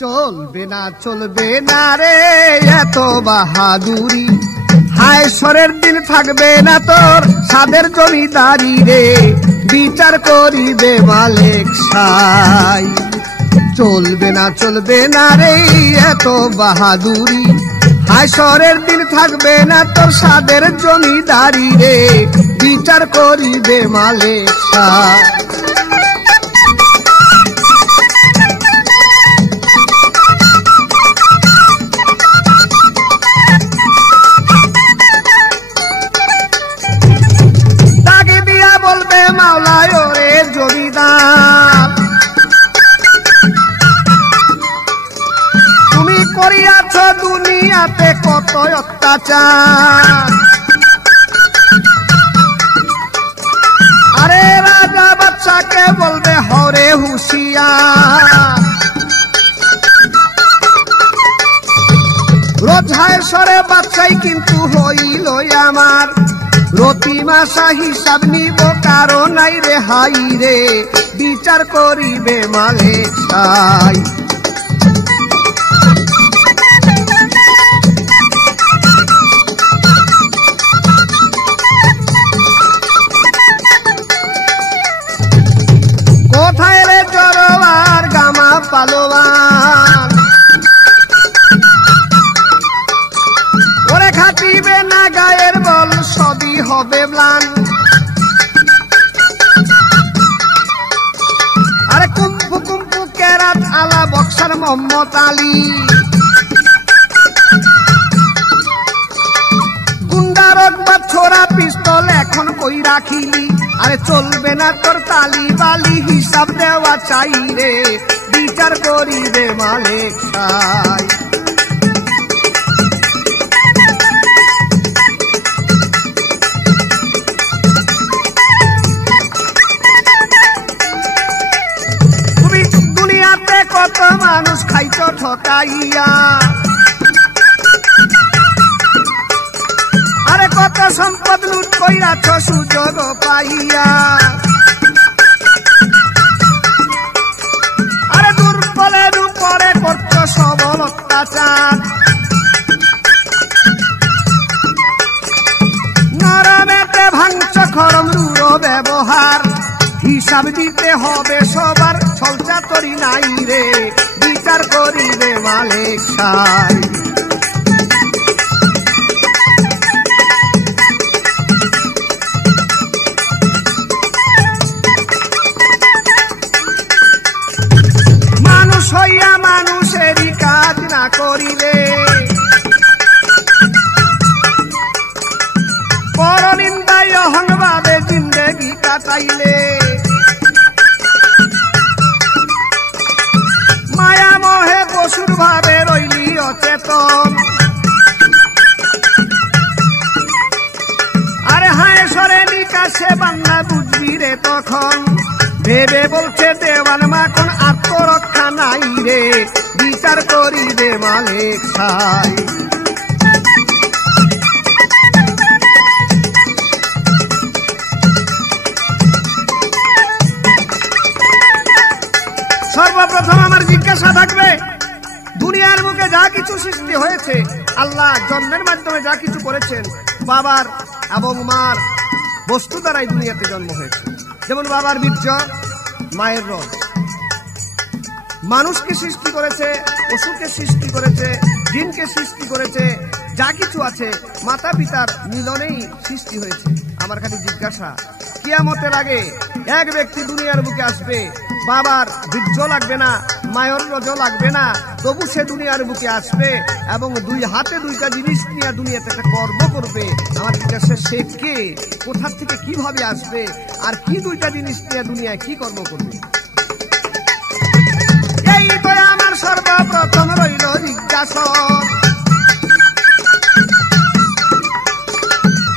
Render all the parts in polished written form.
চলবে না রে এত বাহাদুরি, হায়শরের দিন থাকবে না তোর সাদের জমিদারি রে, বিচার করিবে মালিক সাই। চলবে না রে এত বাহাদুরি, হায়শরের দিন থাকবে না তোর সাদের জমিদারি রে, বিচার করিবে মালিক সাই। মাওলায় রে জমিদার, তুমি করিয়াছ দুনিয়াতে কত অত্যাচার, আরে রাজা বাদশাকে বলবে হরে হুঁশিয়ার, রোজ হায়শরে বাদশাই কিন্তু হইল আমার, প্রতি মাসা হিসাব নিব কারো নাই রে হাই রে, বিচার করিবে মালিক সাই। কোথায় রে জরোয়ার গামা পালোয়ান, ওরে খাটিবে না গায়ের বল সবই হবে ম্লান, আরে কুম্পু কেরাত আলা বক্সার মোহাম্মদ আলী, গুন্ডারক বা ছোড়া পিস্তল এখন কই রাখিলি, আরে চলবে না তোর তালি বালি হিসাব দেওয়া চাই রে, বিচার করিবে মালিক সাই। কত মানুষ খাইছ ঠকাইয়া, আরে কত সম্পদ লুট কইরাছ সুযোগ পাইয়া, আরে দুর্বলের উপরে করছ সবল অত্যাচার, নরমেতে ভাঙছ খরম রূঢ় ব্যবহার, হিসাব দিতে হবে সবার ছলচাতরি নাই রে, বিচার করিবে মালিক সাই। মানুষ হইয়া মানুষেরই কাজ না করিলে, পরনিন্দায় অহংবাদে জিন্দেগি কাটাইলে, মায়া মোহে পশুর ভাবে রইলি অচেতন, আরে হায়শরে নিকাশে বান্না বুঝবি রে তখন, ভেবে বলছে দেওয়ান মাখন আত্মরক্ষা নাই রে, বিচার করিবে মালিক সাই। সর্বপ্রথম আমার জিজ্ঞাসা থাকবে, দুনিয়ার মুখে যা কিছু সৃষ্টি হয়েছে, আল্লাহ জন্মের মাধ্যমে যা কিছু করেছেন, বাবার এবং মার বস্তু দ্বারাই দুনিয়াতে জন্ম হয়েছে, যেমন বাবার বীর্য, মায়ের রোগ, মানুষকে সৃষ্টি করেছে, পশুকে সৃষ্টি করেছে, জিনকে সৃষ্টি করেছে, যা কিছু আছে মাতা পিতার মিলনেই সৃষ্টি হয়েছে। আমার খালি জিজ্ঞাসা, কিয়ামতের আগে এক ব্যক্তি দুনিয়ার বুকে আসবে, বাবার বীর্য লাগবে না, মায়ের রোজ লাগবে না, তবু সে দুনিয়ার বুকে আসবে এবং দুই হাতে দুইটা জিনিস নিয়ে দুনিয়াতে একটা কর্ম করবে। আমার জিজ্ঞাসা, সে কে, কোথা থেকে কিভাবে আসবে, আর কি দুইটা জিনিস নিয়ে দুনিয়ায় কি কর্ম করবে? এই তো আমার সর্বপ্রথম রইল জিজ্ঞাসা,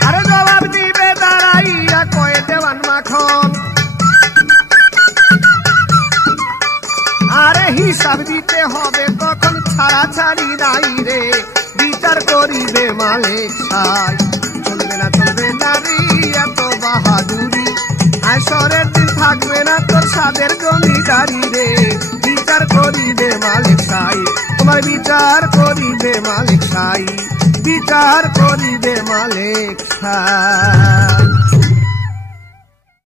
আরে জবাব দিবে দাঁড়াইয়া কয়ে দেওয়ান মাখন, আরে হিসাব দিতে হবে তখন ছাড়াছাড়ি নাই রে, বিচার করিবে মালিক সাই। চলবে না রে এত বাহাদুরি, হায়শরের দিন থাকবে না তোর সাদের জমিদারি রে, বিচার করিবে মালিক সাই। বিষয় বিচার করিবে মালিক সাই, বিচার করিবে মালিক সাই।